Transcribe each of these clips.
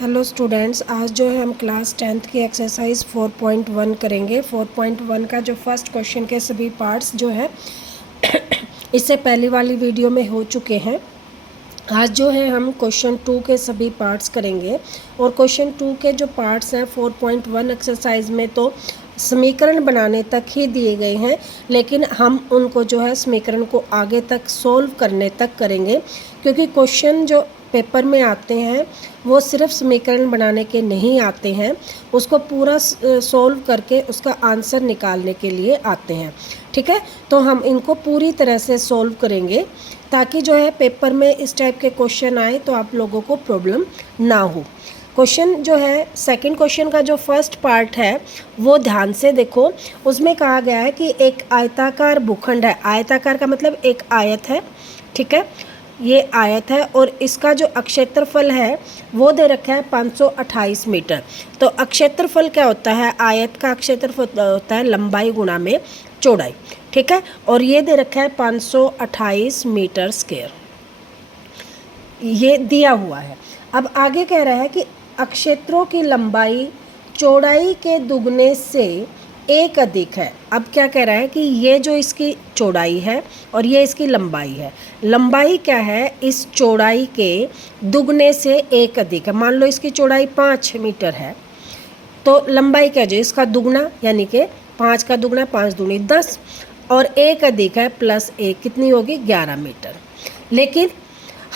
Hello students, आज जो है हम क्लास 10th की एक्सरसाइज 4.1 करेंगे। 4.1 का जो फर्स्ट क्वेश्चन के सभी पार्ट्स जो है इससे पहली वाली वीडियो में हो चुके हैं। आज जो है हम क्वेश्चन 2 के सभी पार्ट्स करेंगे और क्वेश्चन 2 के जो पार्ट्स हैं 4.1 एक्सरसाइज में तो समीकरण बनाने तक ही दिए गए हैं, लेकिन हम उनको जो है समीकरण को आगे तक सोल्व करने तक करेंगे, क्योंकि क्वेश्चन जो पेपर में आते हैं वो सिर्फ समीकरण बनाने के नहीं आते हैं, उसको पूरा सोल्व करके उसका आंसर निकालने के लिए आते हैं। ठीक है, तो हम इनको पूरी तरह से सोल्व करेंगे ताकि जो है पेपर में इस टाइप के क्वेश्चन आए तो आप लोगों को प्रॉब्लम ना हो। क्वेश्चन जो है सेकंड क्वेश्चन का जो फर्स्ट पार्ट है वो ध्यान से देखो। उसमें कहा गया है कि एक आयताकार भूखंड है। आयताकार का मतलब एक आयत है, ठीक है, ये आयत है और इसका जो अक्षेत्रफल है वो दे रखा है 528 मीटर। तो अक्षेत्रफल क्या होता है? आयत का अक्षेत्रफल होता है लंबाई गुणा में चौड़ाई, ठीक है, और ये दे रखा है 528 मीटर स्क्वायर, ये दिया हुआ है। अब आगे कह रहा है कि अक्षेत्रों की लंबाई चौड़ाई के दुगने से एक अधिक है। अब क्या कह रहा है कि ये जो इसकी चौड़ाई है और ये इसकी लंबाई है, लंबाई क्या है? इस चौड़ाई के दुगने से एक अधिक है। मान लो इसकी चौड़ाई 5 मीटर है तो लंबाई क्या जो इसका दुगना, यानी कि 5 का दुगना 5 दूनी 10 और एक अधिक है प्लस 1, कितनी होगी? 11 मीटर। लेकिन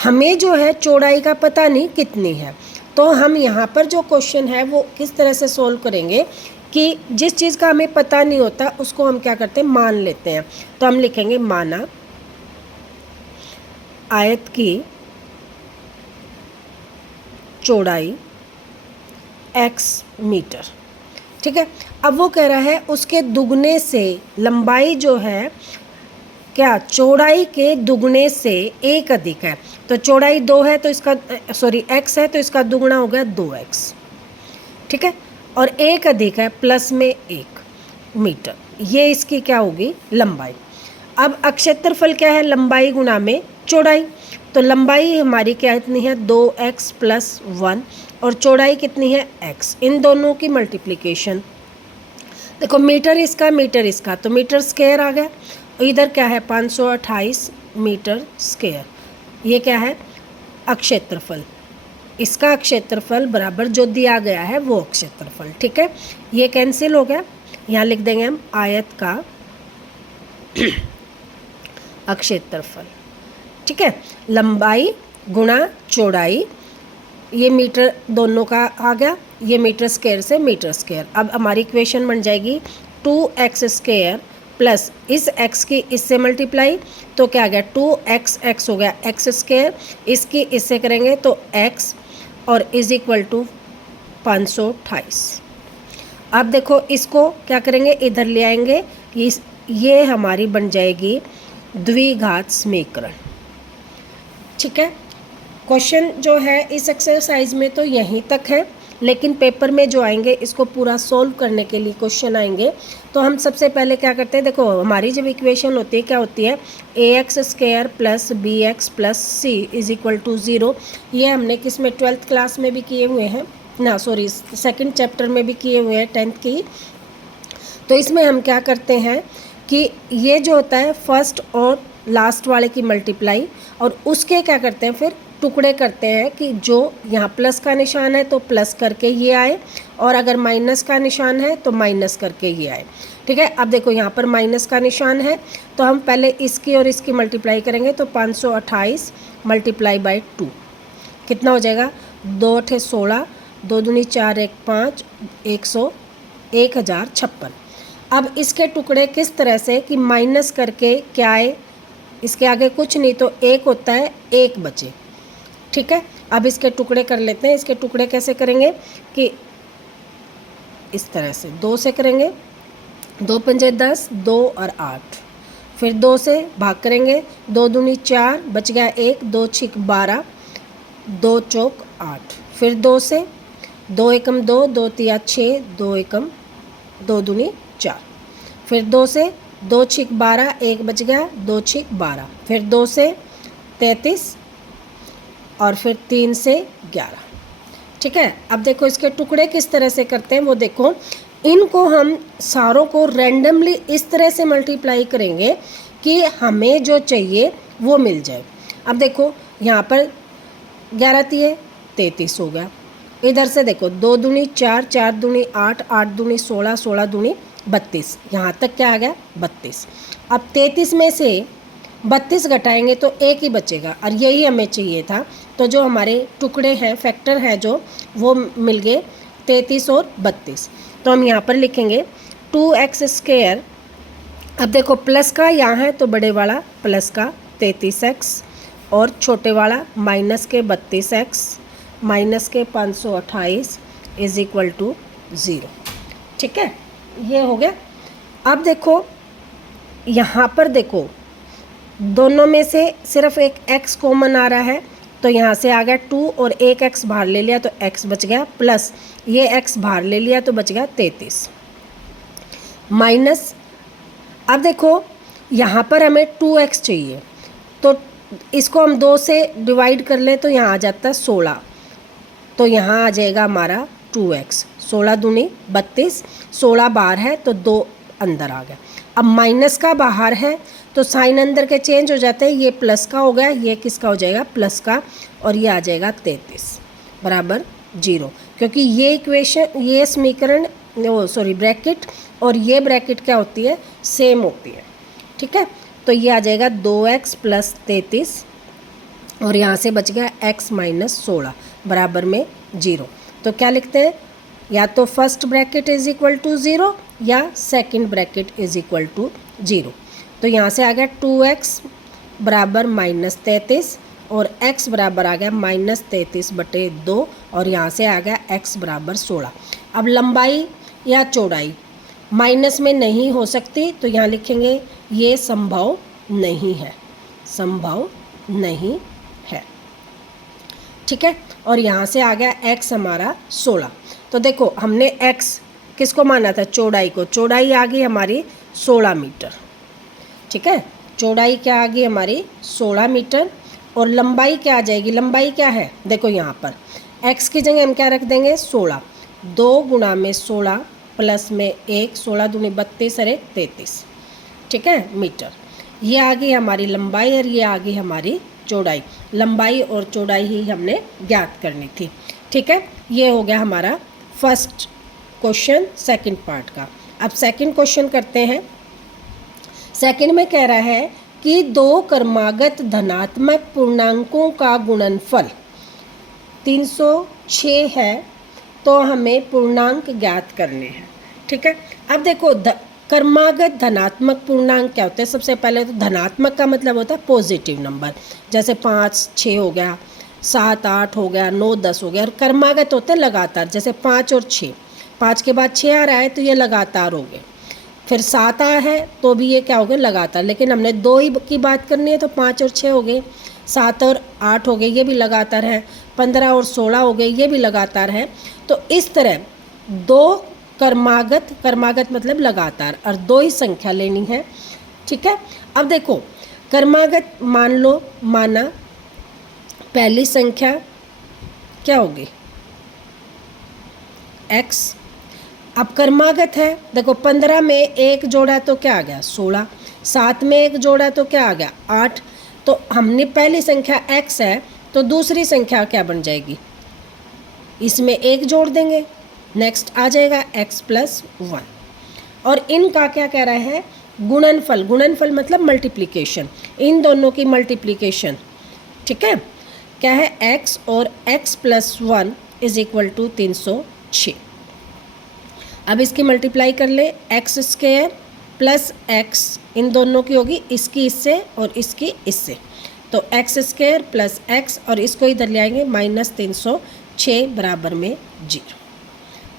हमें जो है चौड़ाई का पता नहीं कितनी है, तो हम यहाँ पर जो क्वेश्चन है वो किस तरह से सोल्व करेंगे कि जिस चीज़ का हमें पता नहीं होता उसको हम क्या करते हैं? मान लेते हैं। तो हम लिखेंगे माना आयत की चौड़ाई x मीटर, ठीक है। अब वो कह रहा है उसके दुगने से लंबाई जो है क्या? चौड़ाई के दुगने से एक अधिक है। तो चौड़ाई 2 है तो इसका x है तो इसका दुगना हो गया 2x, ठीक है, और एक अधिक है प्लस में 1 मीटर, ये इसकी क्या होगी? लंबाई। अब अक्षेत्रफल क्या है? लंबाई गुणा में चौड़ाई। तो लंबाई हमारी क्या इतनी है? 2x प्लस 1 और चौड़ाई कितनी है? x। इन दोनों की मल्टीप्लिकेशन देखो, मीटर इसका तो मीटर स्क्वायर आ गया। इधर क्या है? 528 मीटर स्क्वायर, ये क्या है? अक्षेत्रफल। इसका अक्षेत्रफल बराबर जो दिया गया है वो अक्षेत्रफल, ठीक है। ये कैंसिल हो गया, यहाँ लिख देंगे हम आयत का अक्षेत्रफल, ठीक है। लंबाई गुणा चौड़ाई, ये मीटर दोनों का आ गया, ये मीटर स्क्वायर से मीटर स्क्वायर। अब हमारी इक्वेशन बन जाएगी 2x स्क्वायर प्लस इस x की इससे मल्टीप्लाई, तो क्या आ गया? 2x हो गया x स्क्वायर, इसकी इससे करेंगे तो x और इज इक्वल टू 528। अब देखो इसको क्या करेंगे? इधर ले आएंगे, ये हमारी बन जाएगी द्विघात समीकरण, ठीक है। क्वेश्चन जो है इस एक्सरसाइज में तो यहीं तक है, लेकिन पेपर में जो आएंगे इसको पूरा सोल्व करने के लिए क्वेश्चन आएंगे। तो हम सबसे पहले क्या करते हैं? देखो हमारी जब इक्वेशन होती है क्या होती है? ax square plus bx plus c is equal to 0। ये हमने किस में? 12th क्लास में भी किए हुए हैं ना, सॉरी सेकंड चैप्टर में भी किए हुए हैं 10th की। तो इसमें हम क्या करते हैं कि ये जो होता है फर्स्ट और लास्ट वाले की मल्टीप्लाई, और उसके क्या करते हैं फिर? टुकड़े करते हैं कि जो यहाँ प्लस का निशान है तो प्लस करके ये आए, और अगर माइनस का निशान है तो माइनस करके ये आए, ठीक है। अब देखो यहाँ पर माइनस का निशान है तो हम पहले इसकी और इसकी मल्टीप्लाई करेंगे, तो 528 मल्टीप्लाई बाई 2 कितना हो जाएगा? 2 8 16, 2 दूनी 4 1 5, 1056। अब इसके टुकड़े किस तरह से कि माइनस करके क्या आए? इसके आगे कुछ नहीं तो 1 होता है, 1 बचे, ठीक है। अब इसके टुकड़े कर लेते हैं। इसके टुकड़े कैसे करेंगे कि इस तरह से 2 से करेंगे, 2 पंजे 10, 2 और 8, फिर 2 से भाग करेंगे, 2 दूनी 4, बच गया 1, 2 छिक 12, 2 चौक 8, फिर 2 से 2 एकम 2, 2 तिया 6, 2 एकम 2 दूनी 4, फिर 2 से 2 छिक 12, 1 बच गया, 2 छिक 12, फिर 2 से 33 और फिर 3 से 11, ठीक है। अब देखो इसके टुकड़े किस तरह से करते हैं वो देखो, इनको हम सारों को रैंडमली इस तरह से मल्टीप्लाई करेंगे कि हमें जो चाहिए वो मिल जाए। अब देखो यहाँ पर 11 तिये 33 हो गया, इधर से देखो 2 दूनी 4, 4 दूनी 8, 8 दूनी 16, 16 दूनी 32, यहाँ तक क्या आ गया 32। अब 33 में से 32 घटाएंगे तो एक ही बचेगा और यही हमें चाहिए था। तो जो हमारे टुकड़े हैं, फैक्टर हैं जो, वो मिल गए 33 और 32। तो हम यहाँ पर लिखेंगे 2x²। अब देखो प्लस का यहाँ है तो बड़े वाला प्लस का 33x और छोटे वाला माइनस के 32x माइनस के 528 इज इक्वल टू 0। ठीक है, ये हो गया। अब देखो यहाँ पर देखो दोनों में से सिर्फ एक x कॉमन आ रहा है, तो यहाँ से आ गया 2 और एक x बाहर ले लिया तो x बच गया, प्लस ये x बाहर ले लिया तो बच गया 33 माइनस। अब देखो यहाँ पर हमें 2x चाहिए तो इसको हम 2 से डिवाइड कर लें तो यहाँ आ जाता है 16, तो यहाँ आ जाएगा हमारा 2x। 16 दूनी 32, 16 बाहर है तो 2 अंदर आ गया। अब माइनस का बाहर है तो साइन अंदर के चेंज हो जाते हैं, ये प्लस का हो गया, ये किसका हो जाएगा प्लस का, और ये आ जाएगा 33 बराबर 0, क्योंकि ये इक्वेशन, ये समीकरण ब्रैकेट और ये ब्रैकेट क्या होती है, सेम होती है। ठीक है, तो ये आ जाएगा 2x प्लस 33 और यहाँ से बच गया x माइनस 16 बराबर में 0। तो क्या लिखते हैं, या तो first bracket is equal to 0 या second bracket is equal to 0। तो यहाँ से आ गया 2x बराबर माइनस 33 और x बराबर आ गया माइनस 33/2 और यहाँ से आ गया x बराबर 16। अब लंबाई या चौड़ाई माइनस में नहीं हो सकती, तो यहाँ लिखेंगे ये संभव नहीं है, संभव नहीं है। ठीक है, और यहाँ से आ गया x हमारा 16। तो देखो हमने x किसको माना था, चौड़ाई को, चौड़ाई आ गई हमारी 16 मीटर। ठीक है, चौड़ाई क्या आ गई हमारी 16 मीटर और लंबाई क्या आ जाएगी, लंबाई क्या है, देखो यहाँ पर x की जगह हम क्या रख देंगे 16, 2 गुणा में 16 प्लस में 1, 16 दूनी 32 और 1 33। ठीक है, मीटर। ये आ गई हमारी लंबाई और ये आ गई हमारी चौड़ाई। लंबाई और चौड़ाई ही हमने ज्ञात करनी थी। ठीक है, ये हो गया हमारा फर्स्ट क्वेश्चन सेकंड पार्ट का। अब सेकंड क्वेश्चन करते हैं। सेकंड में कह रहा है कि 2 क्रमागत धनात्मक पूर्णांकों का गुणनफल 306 है, तो हमें पूर्णांक ज्ञात करने हैं। ठीक है, अब देखो क्रमागत धनात्मक पूर्णांक क्या होते हैं। सबसे पहले तो धनात्मक का मतलब होता है पॉजिटिव नंबर, जैसे 5, 6 हो गया, 7, 8 हो गया, 9, 10 हो गया। और क्रमागत होते हैं लगातार, जैसे 5 और 6, 5 के बाद 6 आ रहा है तो ये लगातार हो गए। फिर 7 आया है तो भी ये क्या हो गए, लगातार। लेकिन हमने 2 ही की बात करनी है तो 5 और 6 हो गए, 7 और 8 हो गए, ये भी लगातार है, 15 और 16 हो गए, ये भी लगातार है। तो इस तरह 2 क्रमागत मतलब लगातार, और 2 ही संख्या लेनी है। ठीक है, अब देखो क्रमागत मान लो, माना पहली संख्या क्या होगी x। अब क्रमागत है, देखो 15 में 1 जोड़ा तो क्या आ गया 16, 7 में 1 जोड़ा तो क्या आ गया 8। तो हमने पहली संख्या x है तो दूसरी संख्या क्या बन जाएगी, इसमें 1 जोड़ देंगे, नेक्स्ट आ जाएगा x प्लस 1। और इनका क्या कह रहा है, गुणनफल, गुणनफल मतलब मल्टीप्लिकेशन, इन दोनों की मल्टीप्लिकेशन। ठीक है, क्या है x और x plus 1 is equal to 306। अब इसकी मल्टीप्लाई कर ले, x² प्लस x, इन दोनों की होगी इसकी इससे और इसकी इससे, तो x² प्लस x और इसको इधर ले आएंगे माइनस 306 बराबर में 0।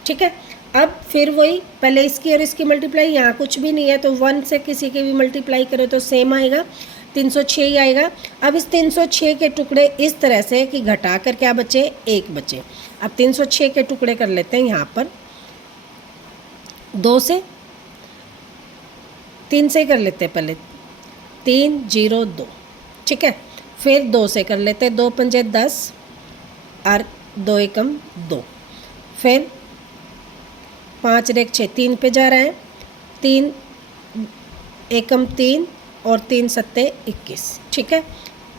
ठीक है, अब फिर वही पहले इसकी और इसकी मल्टीप्लाई, यहाँ कुछ भी नहीं है तो 1 से किसी की भी मल्टीप्लाई करें तो सेम आएगा, 306 ही आएगा। अब इस 306 के टुकड़े इस तरह से कि घटा कर क्या बचे, 1 बचे। अब 306 के टुकड़े कर लेते हैं यहाँ पर 2 से, 3 से कर लेते हैं पहले, 3 0 2। ठीक है, फिर 2 से कर लेते हैं, 2 पंजे 10 और 2 एकम 2, फिर 5 रेख 6, 3 पे जा रहा है, 3 एकम 3 और 3 सत्ते 21। ठीक है,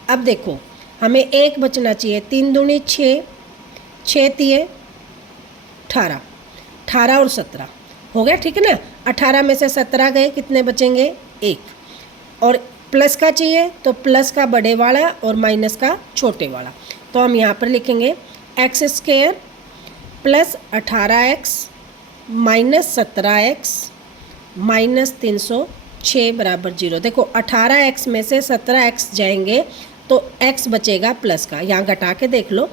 अब देखो हमें 1 बचना चाहिए। 3 दूनी 6, 6 तिये 18, 18 और 17 हो गया। ठीक है ना, 18 में से 17 गए, कितने बचेंगे? 1। और प्लस का चाहिए तो प्लस का बड़े वाला और माइनस का छोटे वाला। तो हम यहाँ पर लिखेंगे x square plus 18x minus 17x minus 306 बराबर 0। देखो 18x में से 17x जाएंगे तो x बचेगा प्लस का, यहाँ घटा के देख लो,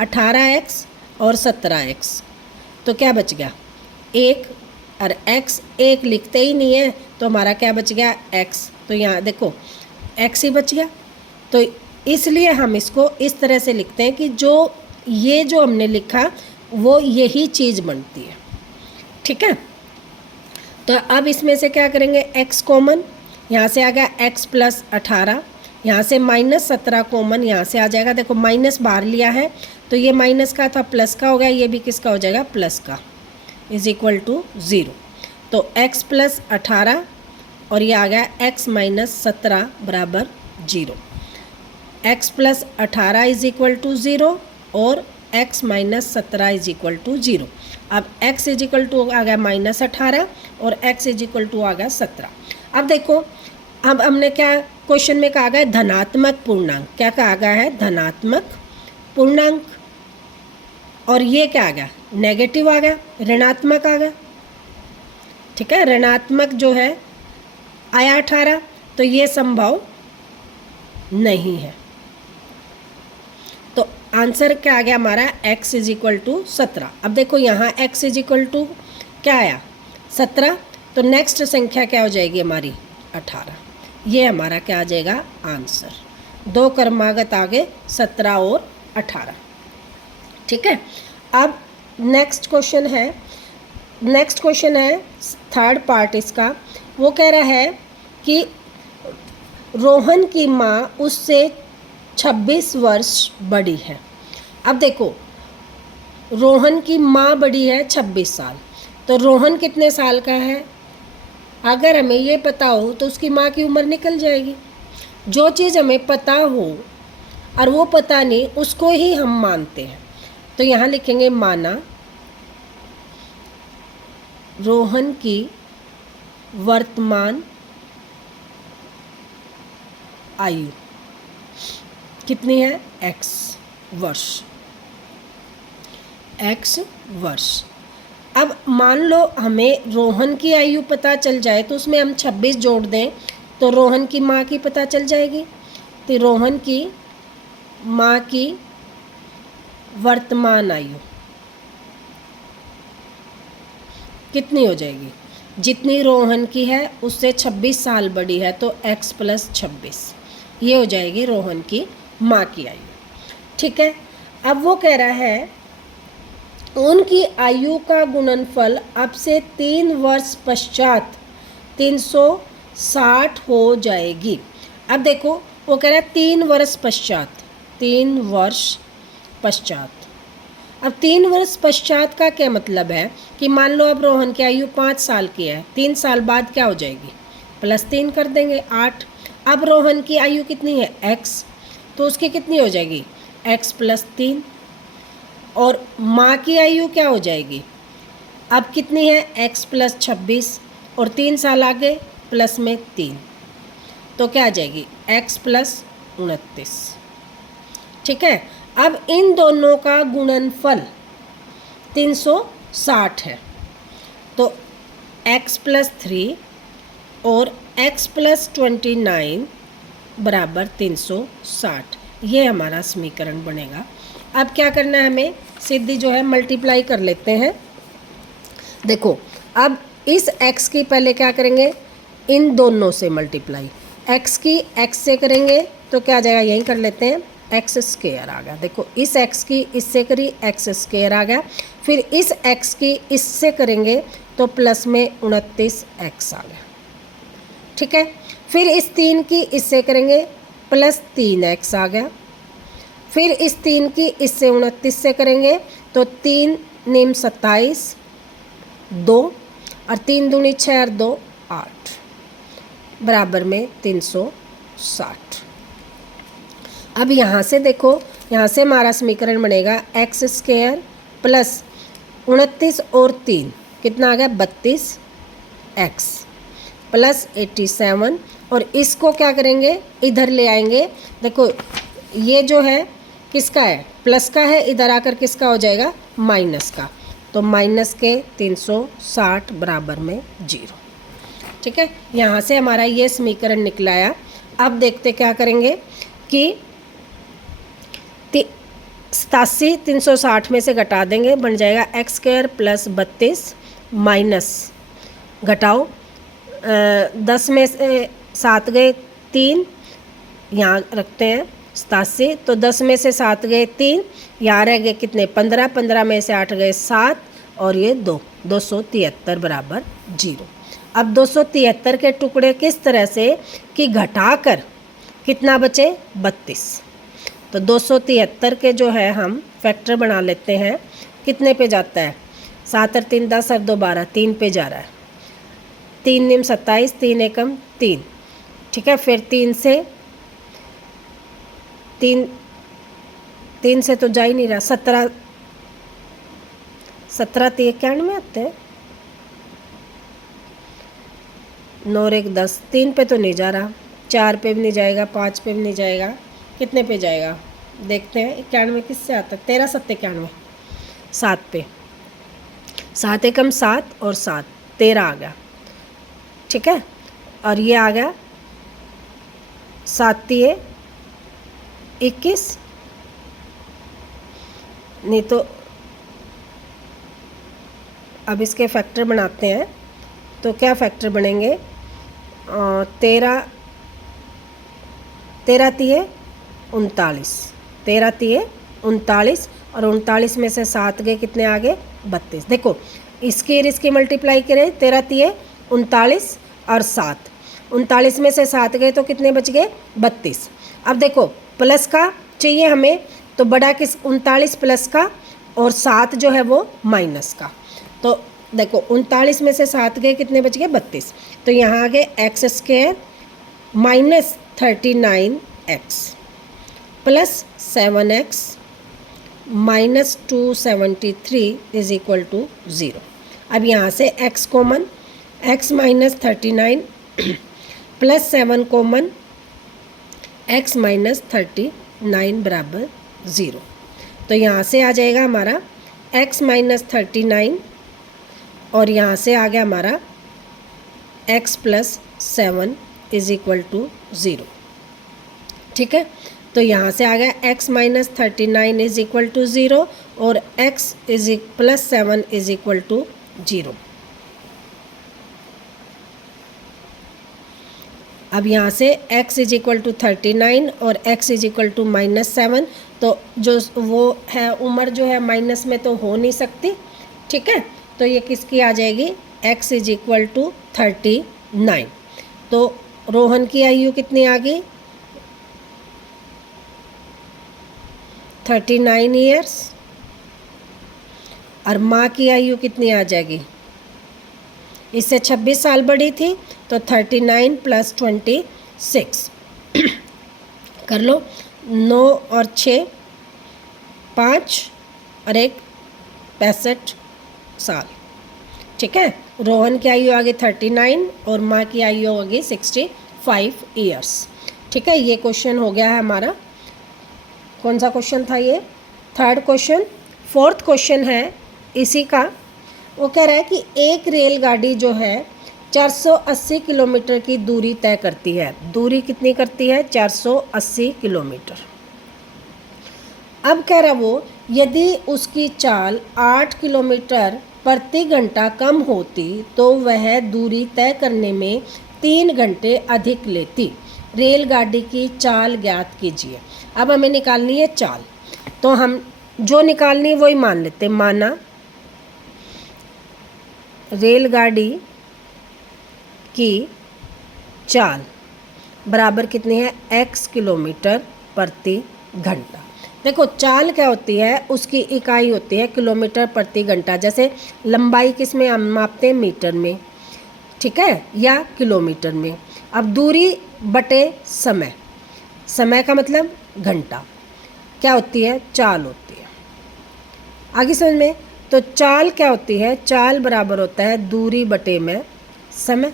18x और 17x तो क्या बच गया? 1, और x 1 लिखते ही नहीं है तो हमारा क्या बच गया? x। तो यहाँ देखो x ही बच गया। तो इसलिए हम इसको इस तरह से लिखते हैं कि ये जो हमने लिखा वो यही चीज़ बनती है। ठीक है, तो अब इसमें से क्या करेंगे? x कॉमन, यहाँ से आ गया x प्लस 18, यहाँ से माइनस 17 कॉमन, यहाँ से आ जाएगा। देखो माइनस बाहर लिया है तो ये माइनस का था प्लस का हो गया, ये भी किसका हो जाएगा? प्लस का, इज इक्वल टू 0। तो x प्लस 18 और ये आ गया x माइनस 17 बराबर 0। x प्लस 18 इज इक्वल टू 0 और x minus 17 is equal to 0। अब x इज इक्वल टू आ गया माइनस 18 और x इज इक्वल टू आ गया 17। अब देखो, अब हमने क्या क्वेश्चन में कहा गया? धनात्मक पूर्णांक। क्या कहा गया है? धनात्मक पूर्णांक। और ये क्या आ गया? नेगेटिव आ गया, ऋणात्मक आ गया। ठीक है, ऋणात्मक जो है आया 18, तो ये संभव नहीं है। तो आंसर क्या आ गया हमारा? x is equal to 17। अब देखो यहाँ x इज इक्वल टू क्या आया? 17। तो नेक्स्ट संख्या क्या हो जाएगी हमारी? 18। ये हमारा क्या आ जाएगा? आंसर। 2 क्रमागत आगे 17 और 18। ठीक है, अब नेक्स्ट क्वेश्चन है थर्ड पार्ट इसका। वो कह रहा है कि रोहन की माँ उससे 26 वर्ष बड़ी है। अब देखो रोहन की माँ बड़ी है 26 साल, तो रोहन कितने साल का है? अगर हमें ये पता हो तो उसकी माँ की उम्र निकल जाएगी। जो चीज़ हमें पता हो और वो पता नहीं, उसको ही हम मानते हैं। तो यहाँ लिखेंगे माना रोहन की वर्तमान आयु कितनी है? x वर्ष। अब मान लो हमें रोहन की आयु पता चल जाए तो उसमें हम 26 जोड़ दें तो रोहन की माँ की पता चल जाएगी। तो रोहन की माँ की वर्तमान आयु कितनी हो जाएगी? जितनी रोहन की है उससे 26 साल बड़ी है, तो x प्लस 26 ये हो जाएगी रोहन की माँ की आयु। ठीक है, अब वो कह रहा है उनकी आयु का गुणनफल अब से 3 वर्ष पश्चात 360 हो जाएगी। अब देखो वो कह रहा है 3 वर्ष पश्चात, 3 वर्ष पश्चात। अब 3 वर्ष पश्चात का क्या मतलब है कि मान लो अब रोहन की आयु 5 साल की है, 3 साल बाद क्या हो जाएगी? प्लस 3 कर देंगे 8। अब रोहन की आयु कितनी है? x, तो उसकी कितनी हो जाएगी? x plus 3। और माँ की आयु क्या हो जाएगी? अब कितनी है? x प्लस 26 और 3 साल आगे प्लस में 3, तो क्या आ जाएगी? x plus 29। ठीक है, अब इन दोनों का गुणनफल 360 है, तो x प्लस 3 और x प्लस 29 बराबर 360, ये हमारा समीकरण बनेगा। अब क्या करना है हमें? सीधी जो है मल्टीप्लाई कर लेते हैं। देखो अब इस x की पहले क्या करेंगे? इन दोनों से मल्टीप्लाई। x की x से करेंगे तो क्या आ जाएगा? यही कर लेते हैं, x स्क्वायर आ गया। देखो इस x की इससे करी, x स्क्वायर आ गया। फिर इस x की इससे करेंगे तो प्लस में 29x आ गया। ठीक है, फिर इस 3 की इससे करेंगे प्लस 3x आ गया। फिर इस 3 की इससे 29 से करेंगे तो 3 निम 27, 2 और 3 दूनी 6 और 2 8 बराबर में 360। अब यहाँ से देखो, यहाँ से हमारा समीकरण बनेगा एक्स स्क्वायर प्लस 29 और 3 कितना आ गया 32 एक्स प्लस 87, और इसको क्या करेंगे इधर ले आएंगे। देखो ये जो है किसका है, प्लस का है, इधर आकर किसका हो जाएगा माइनस का, तो माइनस के 360 बराबर में 0। ठीक है, यहाँ से हमारा ये समीकरण निकला आया। अब देखते क्या करेंगे कि 87 360 में से घटा देंगे, बन जाएगा एक्स स्क्वायर प्लस 32 माइनस घटाओ 10 में से 7 गए 3, यहाँ रखते हैं 87, तो 10 में से 7 गए 3, यहाँ रह गए कितने 15, 15 में से 8 गए 7 और ये 273 बराबर 0। अब 273 के टुकड़े किस तरह से कि घटाकर कितना बचे 32, तो 273 के जो है हम फैक्टर बना लेते हैं। कितने पे जाता है 7 और 3 10 और 2 12, 3 पे जा रहा है, 3 निम 27, 3 एकम 3। ठीक है, फिर 3 से 3 से तो जा ही नहीं रहा, 17 91 आते हैं, 9 और 1 10, 3 पे तो नहीं जा रहा, 4 पे भी नहीं जाएगा, 5 पे भी नहीं जाएगा, कितने पे जाएगा देखते हैं। 91 किससे आता है 13 7 91, 7 पे, 7 एकम 7 और 7 13 आ गया। ठीक है, और ये आ गया 7 3 21, नहीं तो अब इसके फैक्टर बनाते हैं, तो क्या फैक्टर बनेंगे 13 3 39, 13 3 39 और 39 में से 7 गए कितने आ गए 32। देखो इसकी और इसकी मल्टीप्लाई करें 13 3 39 और 7, 39 में से 7 गए तो कितने बच गए 32। अब देखो प्लस का चाहिए हमें, तो बड़ा किस 39 प्लस का और 7 जो है वो माइनस का, तो देखो 39 में से 7 गए कितने बच गए 32, तो यहाँ आ गए x square minus 39 x plus 7 x minus 273 is equal to 0। अब यहाँ से x common, x minus 39 plus 7 common, x minus 39 बराबर 0, तो यहाँ से आ जाएगा हमारा x माइनस 39 और यहाँ से आ गया हमारा x plus 7 is equal to 0। ठीक है, तो यहाँ से आ गया x minus 39 is equal to 0 और x is plus 7 is equal to 0। अब यहाँ से x इज इक्वल टू 39 और x is equal to minus 7, तो जो वो है उम्र जो है माइनस में तो हो नहीं सकती। ठीक है, तो ये किसकी आ जाएगी x इज इक्वल टू 39। तो रोहन की आयु कितनी आ गई 39 ईयर्स, और माँ की आयु कितनी आ जाएगी, इससे 26 साल बड़ी थी, तो 39 प्लस 26 कर लो, 9 और 6 5 और 1 65 साल। ठीक है, रोहन की आयु आ गई 39 और माँ की आयु आ गई 65 ईयर्स। ठीक है, ये क्वेश्चन हो गया है हमारा। कौन सा क्वेश्चन था ये, थर्ड क्वेश्चन। फोर्थ क्वेश्चन है इसी का, वो कह रहा है कि एक रेलगाड़ी जो है 480 किलोमीटर की दूरी तय करती है। दूरी कितनी करती है 480 किलोमीटर। अब कह रहा वो यदि उसकी चाल 8 किलोमीटर प्रति घंटा कम होती तो वह दूरी तय करने में 3 घंटे अधिक लेती। रेलगाड़ी की चाल ज्ञात कीजिए। अब हमें निकालनी है चाल, तो हम जो निकालनी है वही मान लेते हैं। माना रेलगाड़ी की चाल बराबर कितनी है x किलोमीटर प्रति घंटा। देखो चाल क्या होती है, उसकी इकाई होती है किलोमीटर प्रति घंटा। जैसे लंबाई किस में हम मापते हैं, मीटर में, ठीक है, या किलोमीटर में। अब दूरी बटे समय, समय का मतलब घंटा, क्या होती है, चाल होती है। आगे समझ में। तो चाल क्या होती है, चाल बराबर होता है दूरी बटे में समय,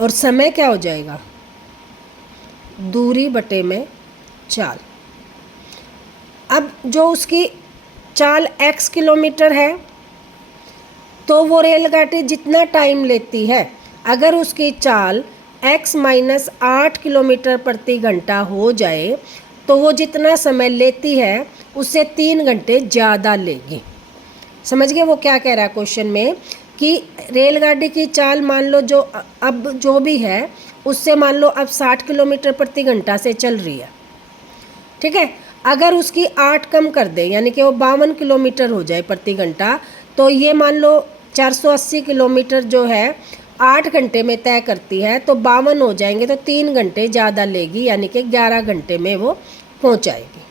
और समय क्या हो जाएगा, दूरी बटे में चाल। अब जो उसकी चाल x किलोमीटर है, तो वो रेलगाड़ी जितना टाइम लेती है, अगर उसकी चाल x माइनस 8 किलोमीटर प्रति घंटा हो जाए, तो वो जितना समय लेती है उससे 3 घंटे ज़्यादा लेगी। समझ गए वो क्या कह रहा है क्वेश्चन में, कि रेलगाड़ी की चाल मान लो जो अब जो भी है उससे मान लो अब 60 किलोमीटर प्रति घंटा से चल रही है, ठीक है। अगर उसकी 8 कम कर दे, यानी कि वो 52 किलोमीटर हो जाए प्रति घंटा, तो ये मान लो 480 किलोमीटर जो है 8 घंटे में तय करती है, तो 52 हो जाएंगे तो 3 घंटे ज़्यादा लेगी, यानी कि 11 घंटे में वो पहुंच जाएगी।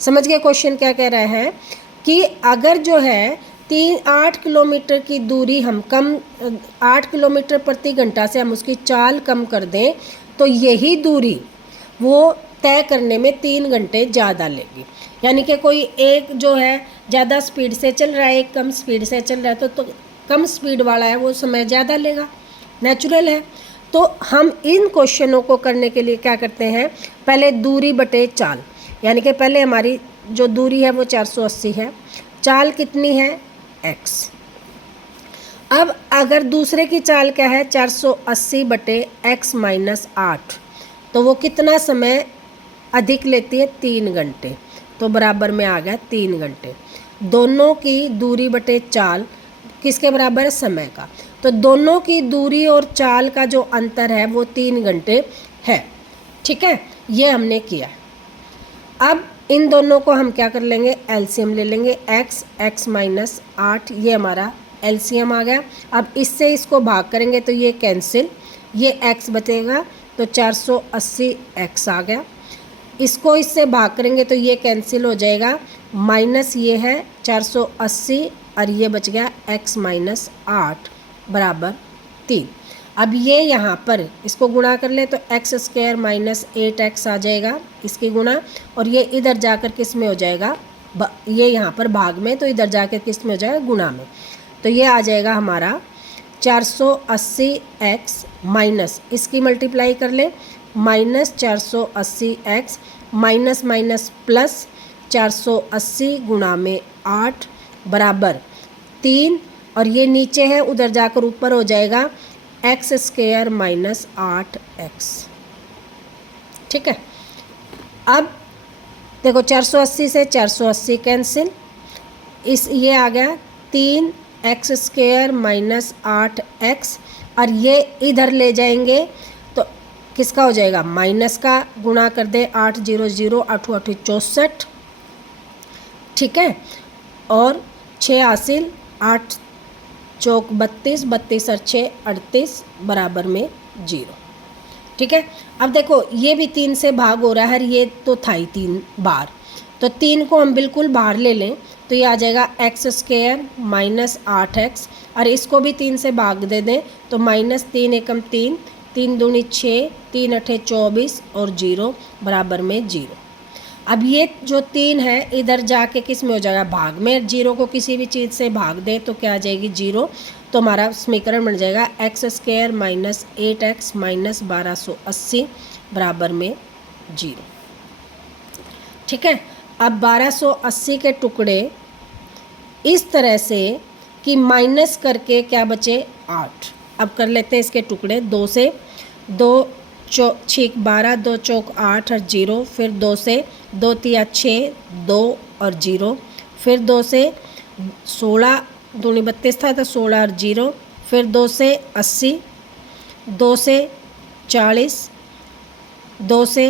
समझ गए क्वेश्चन क्या कह रहा है, कि अगर जो है 8 किलोमीटर की दूरी हम कम 8 किलोमीटर प्रति घंटा से हम उसकी चाल कम कर दें, तो यही दूरी वो तय करने में 3 घंटे ज़्यादा लेगी। यानी कि कोई एक जो है ज़्यादा स्पीड से चल रहा है, एक कम स्पीड से चल रहा है, तो कम स्पीड वाला है वो समय ज़्यादा लेगा, नेचुरल है। तो हम इन क्वेश्चनों को करने के लिए क्या करते हैं, पहले दूरी बटे चाल, यानी कि पहले हमारी जो दूरी है वो 480 है, चाल कितनी है x। अब अगर दूसरे की चाल क्या है 480 बटे x माइनस 8, तो वो कितना समय अधिक लेती है, 3 घंटे, तो बराबर में आ गया 3 घंटे। दोनों की दूरी बटे चाल किसके बराबर है, समय का। तो दोनों की दूरी और चाल का जो अंतर है वो 3 घंटे है, ठीक है, ये हमने किया। अब इन दोनों को हम क्या कर लेंगे, एलसीएम ले लेंगे, x माइनस 8, ये हमारा एलसीएम आ गया। अब इससे इसको भाग करेंगे तो ये कैंसिल, ये x बचेगा, तो 480x आ गया। इसको इससे भाग करेंगे तो ये कैंसिल हो जाएगा, माइनस ये है 480 और ये बच गया x माइनस 8 बराबर 3। अब ये यहाँ पर इसको गुणा कर ले तो एक्स स्क्वायर माइनस 8x आ जाएगा, इसकी गुणा, और ये इधर जाकर किस में हो जाएगा, ये यहाँ पर भाग में, तो इधर जाकर किस में हो जाएगा, गुणा में। तो ये आ जाएगा हमारा 480x माइनस, इसकी मल्टीप्लाई कर ले, minus 480x minus minus plus 480 गुणा में 8 बराबर 3, और ये नीचे है उधर जाकर ऊपर हो जाएगा एक्स स्क्वायर माइनस 8x, ठीक है। अब देखो 480 से 480 कैंसिल, इस ये आ गया 3x स्क्वायर माइनस 8x, और ये इधर ले जाएंगे तो किसका हो जाएगा, माइनस का, गुणा कर दे 8 0 0 8 8 64, ठीक है, और 6 हासिल, 8 चौक 32 32 और 6 38 बराबर में 0, ठीक है। अब देखो ये भी 3 से भाग हो रहा है, ये तो था ही 3 बार, तो 3 को हम बिल्कुल बाहर ले लें तो ये आ जाएगा एक्स स्क्वायर माइनस 8x, और इसको भी 3 से भाग दे दें तो माइनस 3 एकम 3, 3 दूनी 6, 3 अठे 24 और 0 बराबर में 0। अब ये जो 3 है इधर जाके किस में हो जाएगा, भाग में। 0 को किसी भी चीज़ से भाग दे तो क्या आ जाएगी, 0। तो हमारा समीकरण बन जाएगा x square minus 8x minus 1280 बराबर में 0, ठीक है। अब 1280 के टुकड़े इस तरह से कि माइनस करके क्या बचे, 8। अब कर लेते हैं इसके टुकड़े, 2 से 2 6 12, 2 चौक 8 और 0, फिर 2 से 2 तिया 6 2 और 0, फिर 2 से 16 दूनी 32 था तो 16 और 0, फिर 2 से 80, 2 से 40, 2 से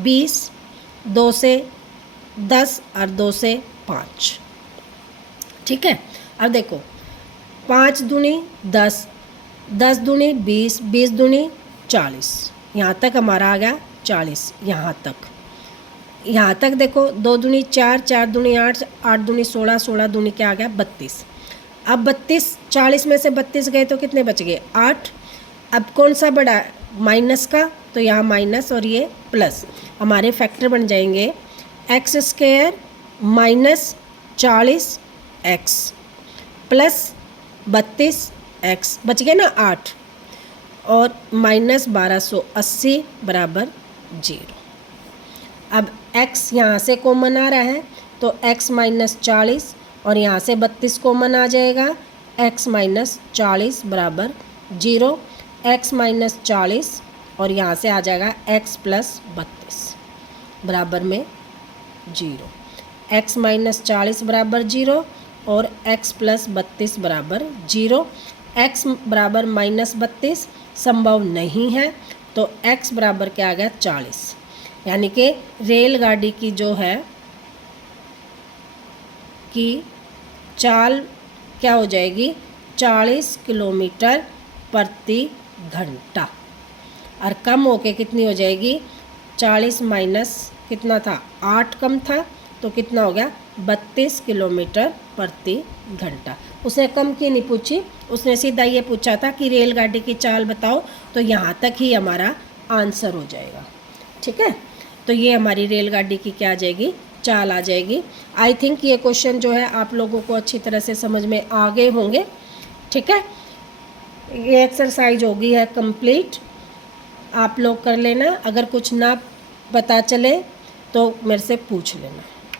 20, 2 से 10 और 2 से 5, ठीक है। अब देखो 5 दूनी 10, 10 दूनी 20 दूनी 40, यहाँ तक हमारा आ गया 40 यहाँ तक। यहाँ तक देखो, 2 दूनी 4, 4 दूनी 8, 8 दूनी 16, 16 दूनी क्या आ गया 32। अब 32, 40 में से 32 गए तो कितने बच गए 8। अब कौन सा बड़ा है? माइनस का, तो यहाँ माइनस और ये प्लस, हमारे फैक्टर बन जाएंगे x square minus 40x plus 32x, बच गए ना 8, और माइनस 1280 बराबर 0। अब x यहाँ से कॉमन आ रहा है तो x माइनस 40, और यहाँ से 32 कॉमन आ जाएगा, x माइनस 40 बराबर 0। x माइनस 40 और यहाँ से आ जाएगा x प्लस 32 बराबर में 0। x माइनस 40 बराबर 0 और x प्लस 32 बराबर 0। x बराबर माइनस 32 संभव नहीं है, तो x बराबर क्या आ गया 40। यानी कि रेलगाड़ी की जो है कि चाल क्या हो जाएगी 40 किलोमीटर प्रति घंटा, और कम होके कितनी हो जाएगी 40 माइनस कितना था 8 कम था, तो कितना हो गया 32 किलोमीटर प्रति घंटा। उसने कम की नहीं पूछी, उसने सीधा ये पूछा था कि रेलगाड़ी की चाल बताओ, तो यहाँ तक ही हमारा आंसर हो जाएगा। ठीक है, तो ये हमारी रेलगाड़ी की क्या आ जाएगी चाल आ जाएगी। आई थिंक ये क्वेश्चन जो है आप लोगों को अच्छी तरह से समझ में आ गए होंगे। ठीक है, ये एक्सरसाइज हो गई है कंप्लीट, आप लोग कर लेना। अगर कुछ ना पता चले तो मेरे से पूछ लेना।